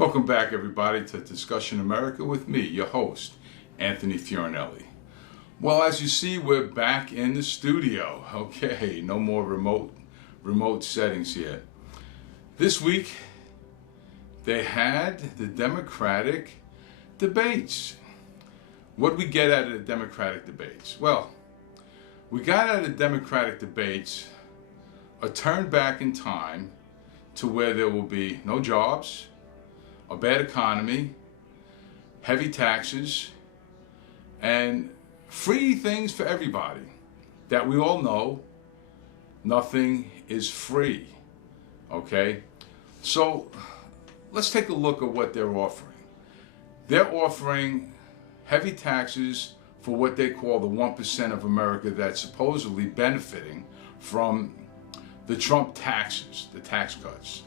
Welcome back, everybody, to Discussion America with me, your host, Anthony Fiorinelli. Well, as you see, we're back in the studio. Okay, no more remote settings here. This week, they had the Democratic debates. What did we get out of the Democratic debates? Well, we got out of the Democratic debates a turn back in time to where there will be no jobs, a bad economy, heavy taxes, and free things for everybody. That we all know, nothing is free, okay? So let's take a look at what they're offering. They're offering heavy taxes for what they call the 1% of America that's supposedly benefiting from the Trump taxes, the tax cuts.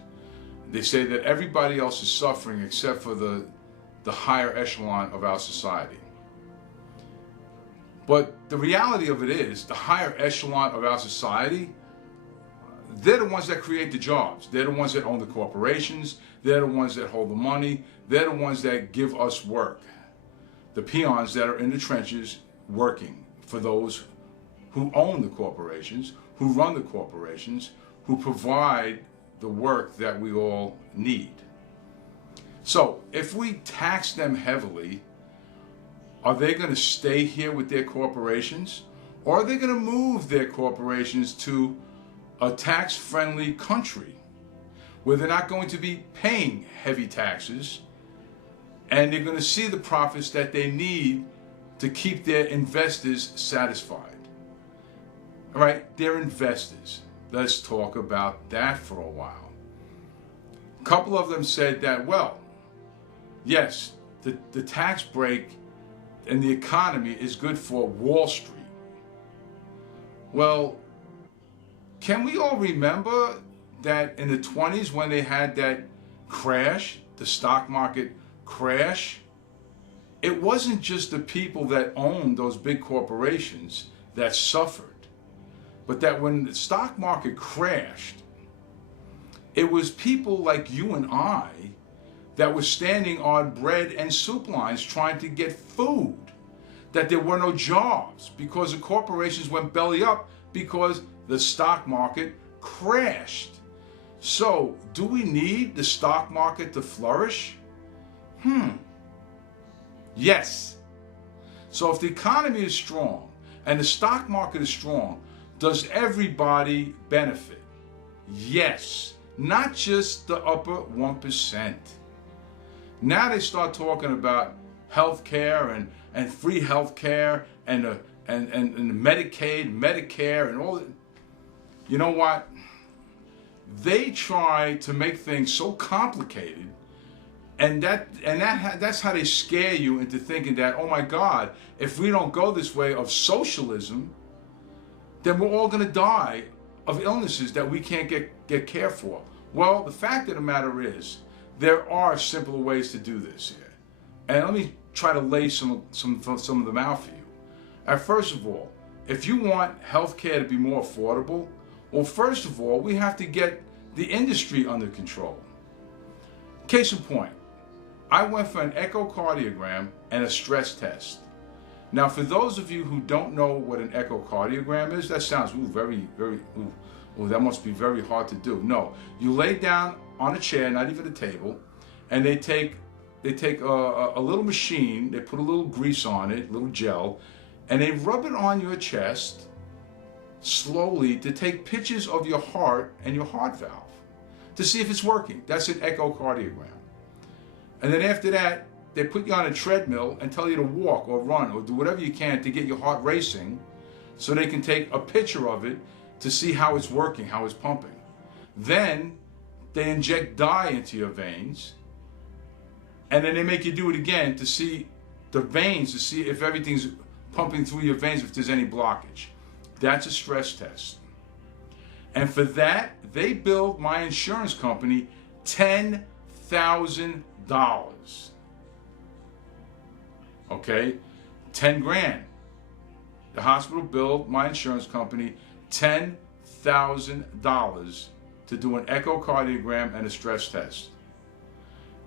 They say that everybody else is suffering except for the higher echelon of our society. But the reality of it is, the higher echelon of our society, they're the ones that create the jobs. They're the ones that own the corporations. They're the ones that hold the money. They're the ones that give us work. The peons that are in the trenches working for those who own the corporations, who run the corporations, who provide the work that we all need. So if we tax them heavily, are they going to stay here with their corporations? Or are they going to move their corporations to a tax-friendly country where they're not going to be paying heavy taxes and they're going to see the profits that they need to keep their investors satisfied? All right, they're investors. Let's talk about that for a while. A couple of them said that, well, yes, the tax break and the economy is good for Wall Street. Well, can we all remember that in the 20s when they had that crash, the stock market crash, it wasn't just the people that owned those big corporations that suffered, but that when the stock market crashed, it was people like you and I that were standing on bread and soup lines trying to get food, that there were no jobs because the corporations went belly up because the stock market crashed. So, do we need the stock market to flourish? Yes. So if the economy is strong and the stock market is strong, does everybody benefit? Yes. Not just the upper 1%. Now they start talking about health care and free health care and Medicaid, Medicare, and all that. You know what? They try to make things so complicated, and that's how they scare you into thinking that, oh my God, if we don't go this way of socialism, then we're all going to die of illnesses that we can't get care for. Well, the fact of the matter is, there are simpler ways to do this here. And let me try to lay some of them out for you. First of all, if you want healthcare to be more affordable, well, first of all, we have to get the industry under control. Case in point, I went for an echocardiogram and a stress test. Now, for those of you who don't know what an echocardiogram is, that sounds that must be very hard to do. No, you lay down on a chair, not even a table, and they take a little machine, they put a little grease on it, a little gel, and they rub it on your chest slowly to take pictures of your heart and your heart valve to see if it's working. That's an echocardiogram. And then after that, they put you on a treadmill and tell you to walk or run or do whatever you can to get your heart racing so they can take a picture of it to see how it's working, how it's pumping. Then they inject dye into your veins, and then they make you do it again to see the veins, to see if everything's pumping through your veins, if there's any blockage. That's a stress test. And for that, they billed my insurance company $10,000. Okay? 10 grand. The hospital billed my insurance company $10,000 to do an echocardiogram and a stress test.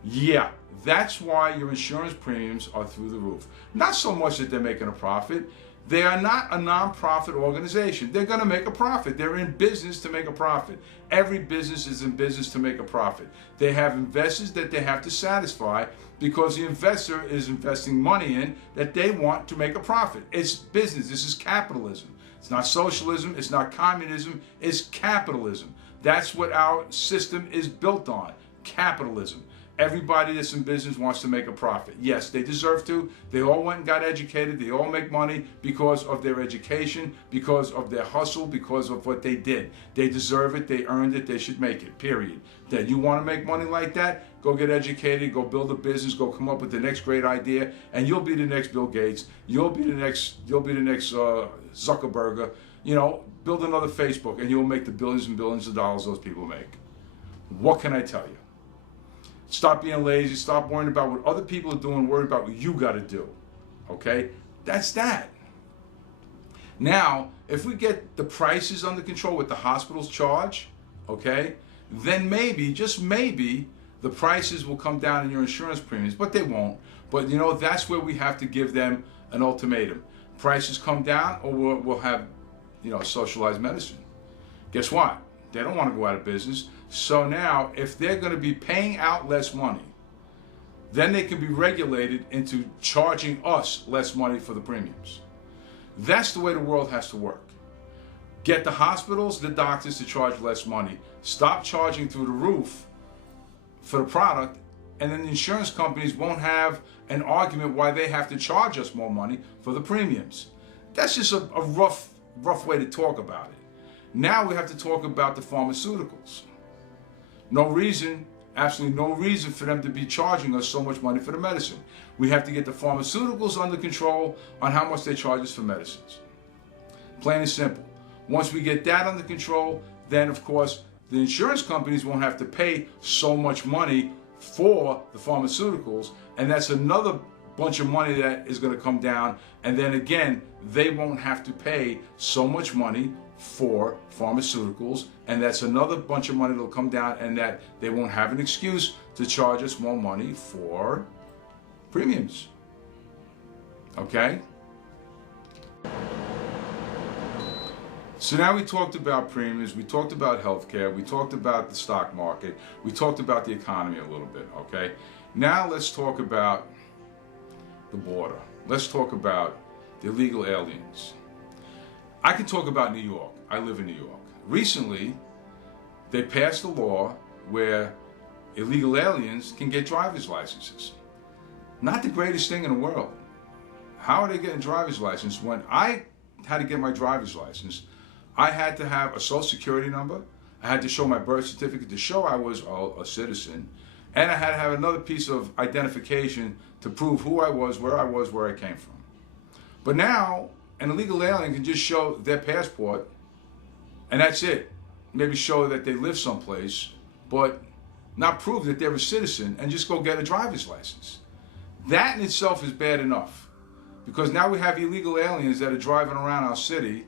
Yeah, that's why your insurance premiums are through the roof. Not so much that they're making a profit. They are not a non-profit organization. They're going to make a profit. They're in business to make a profit. Every business is in business to make a profit. They have investors that they have to satisfy because the investor is investing money in that they want to make a profit. It's business. This is capitalism. It's not socialism. It's not communism. It's capitalism. That's what our system is built on. Capitalism. Everybody that's in business wants to make a profit. Yes, they deserve to. They all went and got educated. They all make money because of their education, because of their hustle, because of what they did. They deserve it. They earned it. They should make it, period. That you want to make money like that, go get educated, go build a business, go come up with the next great idea, and you'll be the next Bill Gates. You'll be the next Zuckerberg. You know, build another Facebook, and you'll make the billions and billions of dollars those people make. What can I tell you? Stop being lazy. Stop worrying about what other people are doing. Worry about what you got to do. Okay? That's that. Now, if we get the prices under control, what the hospitals charge, okay, then maybe, just maybe, the prices will come down in your insurance premiums, but they won't. But, you know, that's where we have to give them an ultimatum. Prices come down or we'll have, you know, socialized medicine. Guess what? They don't want to go out of business. So now, if they're going to be paying out less money, then they can be regulated into charging us less money for the premiums. That's the way the world has to work. Get the hospitals, the doctors to charge less money. Stop charging through the roof for the product, and then the insurance companies won't have an argument why they have to charge us more money for the premiums. That's just a rough way to talk about it. Now we have to talk about the pharmaceuticals. No reason, absolutely no reason for them to be charging us so much money for the medicine. We have to get the pharmaceuticals under control on how much they charge us for medicines. Plain and simple. Once we get that under control, then of course the insurance companies won't have to pay so much money for the pharmaceuticals, and that's another bunch of money that is going to come down, and then again they won't have to pay so much money for pharmaceuticals, and that's another bunch of money that'll come down, and that they won't have an excuse to charge us more money for premiums. Okay? So now we talked about premiums, we talked about healthcare, we talked about the stock market, we talked about the economy a little bit, okay? Now let's talk about the border. Let's talk about the illegal aliens. I can talk about New York. I live in New York. Recently, they passed a law where illegal aliens can get driver's licenses. Not the greatest thing in the world. How are they getting driver's license? When I had to get my driver's license, I had to have a social security number. I had to show my birth certificate to show I was a citizen. And I had to have another piece of identification to prove who I was, where I came from. But now, an illegal alien can just show their passport, and that's it. Maybe show that they live someplace, but not prove that they're a citizen, and just go get a driver's license. That in itself is bad enough, because now we have illegal aliens that are driving around our city,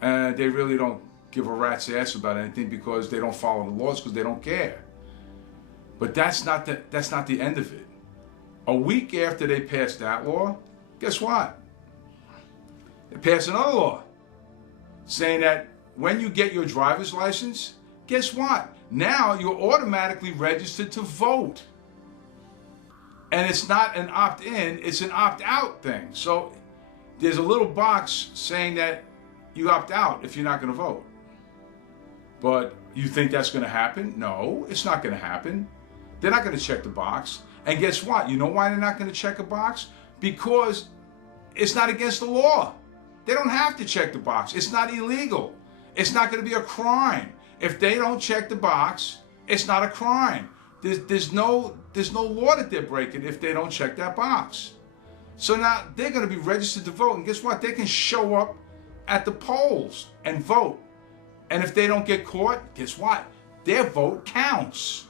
and they really don't give a rat's ass about anything because they don't follow the laws, because they don't care. But that's not the end of it. A week after they passed that law, guess what? They passed another law saying that when you get your driver's license, guess what? Now you're automatically registered to vote. And it's not an opt-in, it's an opt-out thing. So there's a little box saying that you opt out if you're not going to vote. But you think that's going to happen? No, it's not going to happen. They're not going to check the box. And guess what? You know why they're not going to check a box? Because it's not against the law. They don't have to check the box. It's not illegal. It's not going to be a crime. If they don't check the box, it's not a crime. There's no law that they're breaking if they don't check that box. So now they're going to be registered to vote. And guess what? They can show up at the polls and vote. And if they don't get caught, guess what? Their vote counts.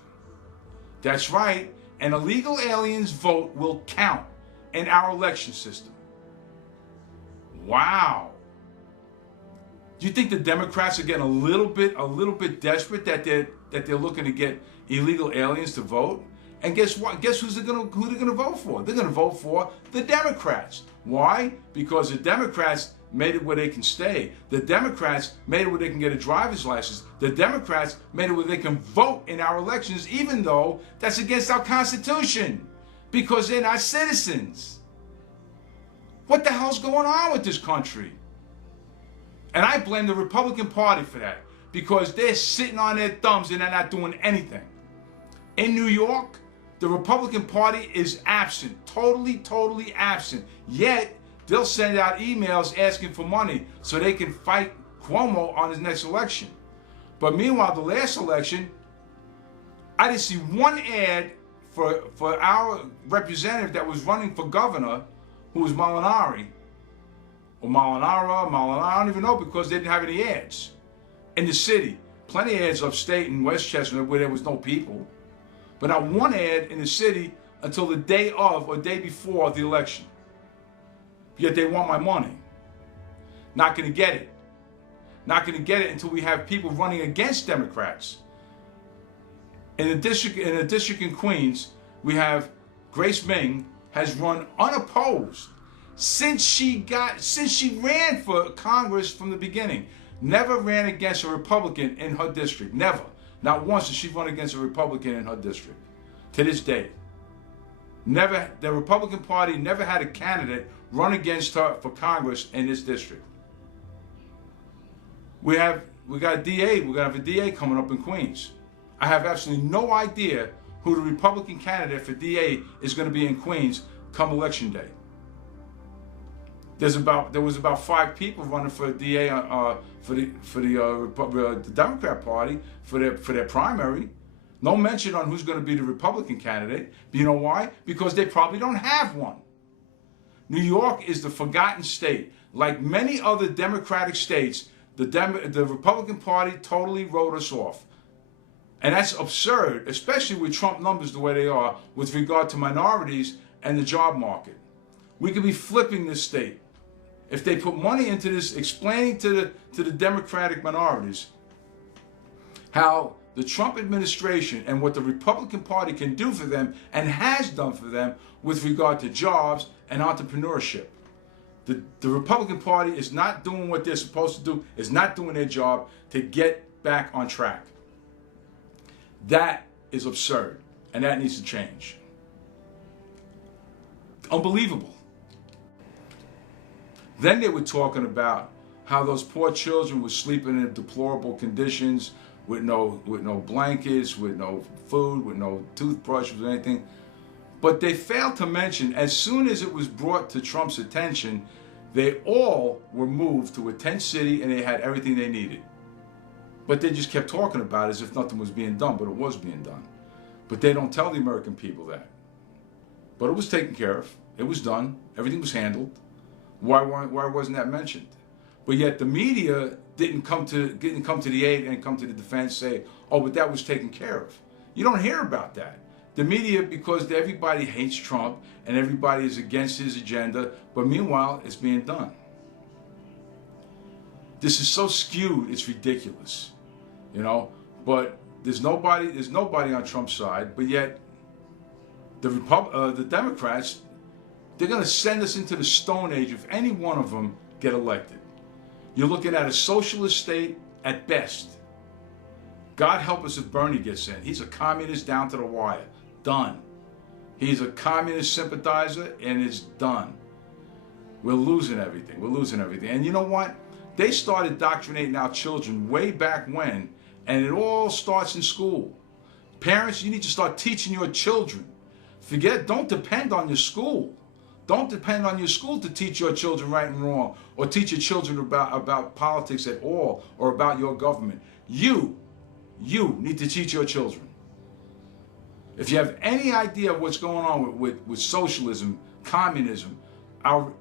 That's right. An illegal alien's vote will count in our election system. Wow. Do you think the Democrats are getting a little bit desperate that they're looking to get illegal aliens to vote? And guess what? Guess who they're gonna vote for? They're gonna vote for the Democrats. Why? Because the Democrats made it where they can stay. The Democrats made it where they can get a driver's license. The Democrats made it where they can vote in our elections, even though that's against our Constitution, because they're not citizens. What the hell's going on with this country? And I blame the Republican Party for that, because they're sitting on their thumbs and they're not doing anything. In New York, the Republican Party is absent, totally absent. Yet, they'll send out emails asking for money so they can fight Cuomo on his next election. But meanwhile, the last election, I didn't see one ad for our representative that was running for governor, who was Molinari, or Molinara, I don't even know, because they didn't have any ads in the city. Plenty of ads upstate in Westchester where there was no people. But not one ad in the city until the day of or day before the election. Yet they want my money. Not going to get it. Not going to get it until we have people running against Democrats. In the district in Queens, we have Grace Ming has run unopposed since she ran for Congress from the beginning. Never ran against a Republican in her district. Never. Not once did she run against a Republican in her district. To this day. Never. The Republican Party never had a candidate run against her for Congress in this district. We got a DA. We're gonna have a DA coming up in Queens. I have absolutely no idea who the Republican candidate for DA is going to be in Queens come election day. There was about 5 people running for DA for the Democrat Party for their primary. No mention on who's going to be the Republican candidate. But you know why? Because they probably don't have one. New York is the forgotten state. Like many other Democratic states, the Republican Party totally wrote us off. And that's absurd, especially with Trump numbers the way they are with regard to minorities and the job market. We could be flipping this state. If they put money into this, explaining to the Democratic minorities how the Trump administration and what the Republican Party can do for them and has done for them with regard to jobs and entrepreneurship. The Republican Party is not doing what they're supposed to do, is not doing their job to get back on track. That is absurd, and that needs to change. Unbelievable. Then they were talking about how those poor children were sleeping in deplorable conditions with no blankets, with no food, with no toothbrushes or anything. But they failed to mention, as soon as it was brought to Trump's attention, they all were moved to a tent city and they had everything they needed. But they just kept talking about it as if nothing was being done, but it was being done. But they don't tell the American people that. But it was taken care of. It was done. Everything was handled. Why wasn't that mentioned? But yet the media didn't come to the aid and come to the defense, say, oh, but that was taken care of. You don't hear about that. The media, because everybody hates Trump and everybody is against his agenda, but meanwhile, it's being done. This is so skewed, it's ridiculous, you know. But there's nobody on Trump's side. But yet, the Democrats, they're going to send us into the Stone Age if any one of them get elected. You're looking at a socialist state at best. God help us if Bernie gets in. He's a communist down to the wire. Done. He's a communist sympathizer, and it's done. We're losing everything. We're losing everything. And you know what? They started indoctrinating our children way back when, and it all starts in school. Parents, you need to start teaching your children. Don't depend on your school. Don't depend on your school to teach your children right and wrong, or teach your children about politics at all, or about your government. You need to teach your children. If you have any idea of what's going on with socialism, communism, our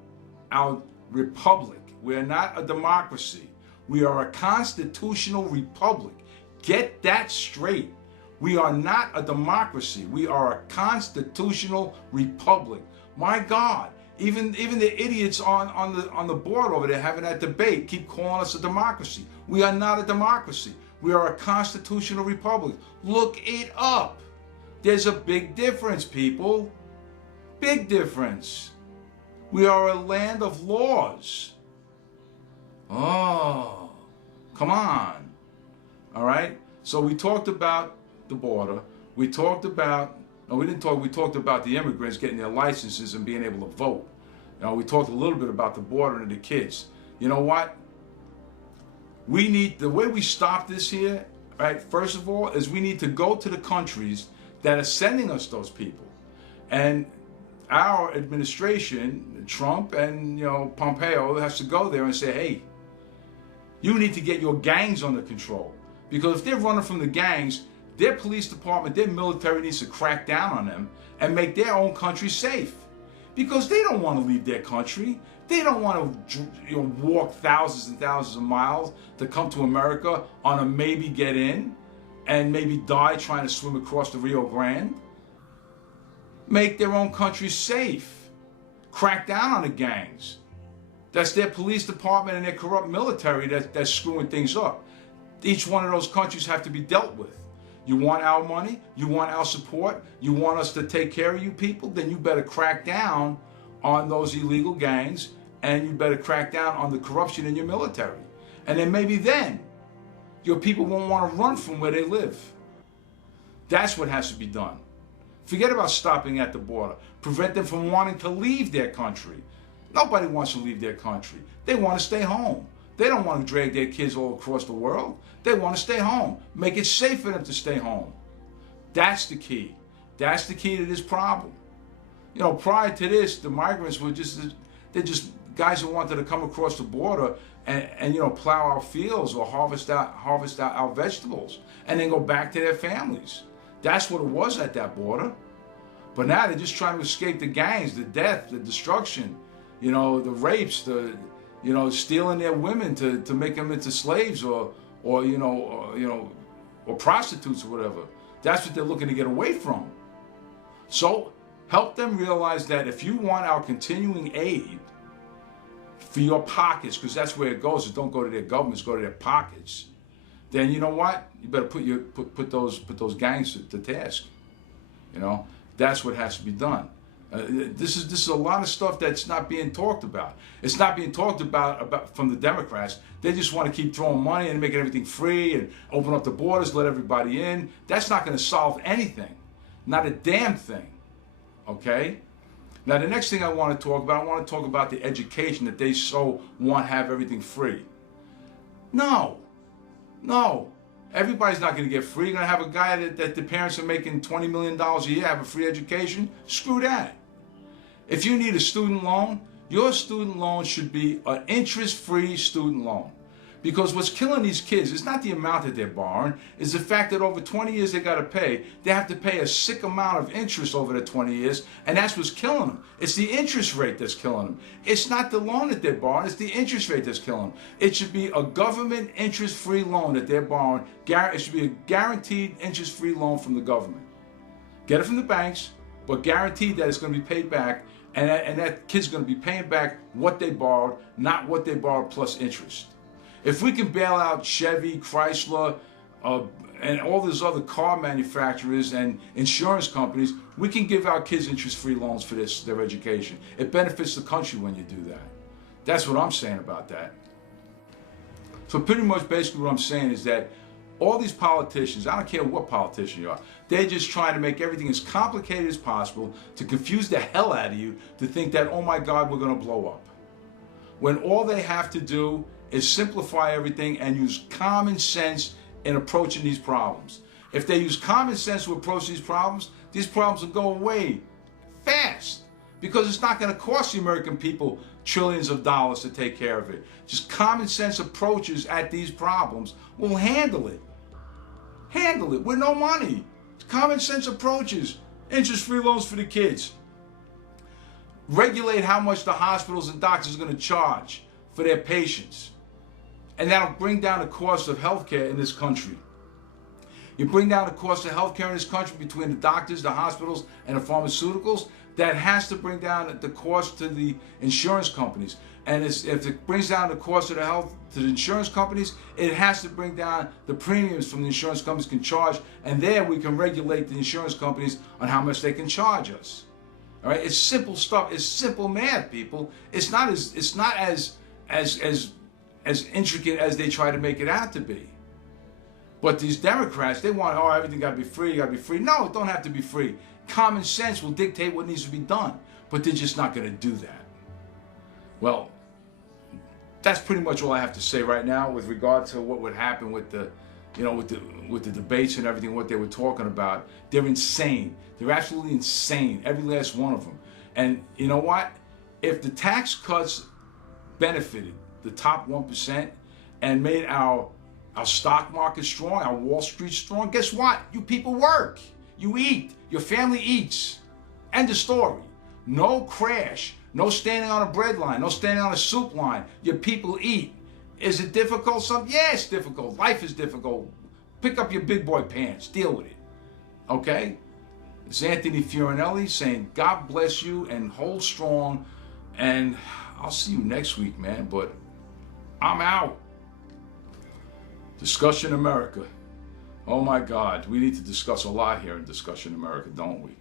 republic, we are not a democracy. We are a constitutional republic. Get that straight. We are not a democracy. We are a constitutional republic. My God, even the idiots on the board over there having that debate keep calling us a democracy. We are not a democracy. We are a constitutional republic. Look it up. There's a big difference, people. Big difference. We are a land of laws. Oh, come on. All right? So we talked about the border. We talked about, no, we didn't talk, we talked about the immigrants getting their licenses and being able to vote. You know, we talked a little bit about the border and the kids. You know what? We need, the way we stop this here, right, first of all, is we need to go to the countries that are sending us those people. And our administration, Trump and, you know, Pompeo, has to go there and say, hey, you need to get your gangs under control. Because if they're running from the gangs, their police department, their military needs to crack down on them and make their own country safe. Because they don't want to leave their country. They don't want to, you know, walk thousands and thousands of miles to come to America on a maybe get in and maybe die trying to swim across the Rio Grande. Make their own country safe. Crack down on the gangs. That's their police department and their corrupt military that's screwing things up. Each one of those countries have to be dealt with. You want our money? You want our support? You want us to take care of you people? Then you better crack down on those illegal gangs, and you better crack down on the corruption in your military. And then maybe then your people won't want to run from where they live. That's what has to be done. Forget about stopping at the border. Prevent them from wanting to leave their country. Nobody wants to leave their country. They want to stay home. They don't want to drag their kids all across the world. They want to stay home. Make it safe for them to stay home. That's the key. That's the key to this problem. You know, prior to this, the migrants were they're just guys who wanted to come across the border and you know, plow our fields or harvest out our vegetables and then go back to their families. That's what it was at that border. But now they're just trying to escape the gangs, the death, the destruction, you know, the rapes, the, you know, stealing their women to make them into slaves or prostitutes or whatever. That's what they're looking to get away from. So help them realize that if you want our continuing aid for your pockets, because that's where it goes, it don't go to their governments, go to their pockets, then you know what? You better put those gangs to task. You know, that's what has to be done. This is a lot of stuff that's not being talked about. It's not being talked about from the Democrats. They just want to keep throwing money and making everything free and open up the borders, let everybody in. That's not going to solve anything. Not a damn thing. Okay? Now the next thing I want to talk about the education that they so want to have everything free. No. Everybody's not going to get free. You're going to have a guy that the parents are making $20 million a year have a free education? Screw that. If you need a student loan, your student loan should be an interest-free student loan. Because what's killing these kids is not the amount that they're borrowing, it's the fact that over 20 years they got to pay. They have to pay a sick amount of interest over the 20 years, and that's what's killing them. It's the interest rate that's killing them. It's not the loan that they're borrowing, it's the interest rate that's killing them. It should be a government interest-free loan that they're borrowing. It should be a guaranteed interest-free loan from the government. Get it from the banks, but guaranteed that it's going to be paid back, and that kid's going to be paying back what they borrowed, not what they borrowed plus interest. If we can bail out Chevy, Chrysler, and all those other car manufacturers and insurance companies, we can give our kids interest-free loans for their education. It benefits the country when you do that. That's what I'm saying about that. So pretty much basically what I'm saying is that all these politicians, I don't care what politician you are, they're just trying to make everything as complicated as possible to confuse the hell out of you to think that, oh my God, we're going to blow up. When all they have to do is simplify everything and use common sense in approaching these problems. If they use common sense to approach these problems will go away fast because it's not going to cost the American people trillions of dollars to take care of it. Just common sense approaches at these problems will handle it. Handle it with no money. Common sense approaches, interest-free loans for the kids. Regulate how much the hospitals and doctors are going to charge for their patients. And that'll bring down the cost of healthcare in this country. You bring down the cost of healthcare in this country between the doctors, the hospitals, and the pharmaceuticals. That has to bring down the cost to the insurance companies. And if it brings down the cost of the health to the insurance companies, it has to bring down the premiums from the insurance companies can charge, and there we can regulate the insurance companies on how much they can charge us. All right, it's simple stuff. It's simple math, people. It's not as intricate as they try to make it out to be. But these Democrats, they want, oh, everything got to be free, got to be free. No, it don't have to be free. Common sense will dictate what needs to be done, but they're just not going to do that. Well, that's pretty much all I have to say right now with regard to what would happen with the, with the debates and everything, what they were talking about. They're insane. They're absolutely insane, every last one of them. And you know what? If the tax cuts benefited the top 1% and made our stock market strong, our Wall Street strong, guess what? You people work. You eat. Your family eats. End of story. No crash. No standing on a bread line. No standing on a soup line. Your people eat. Is it difficult? Yeah, it's difficult. Life is difficult. Pick up your big boy pants. Deal with it. Okay? It's Anthony Fiorinelli saying God bless you and hold strong. And I'll see you next week, man. But I'm out. Discussion America. Oh my God. We need to discuss a lot here in Discussion America, don't we?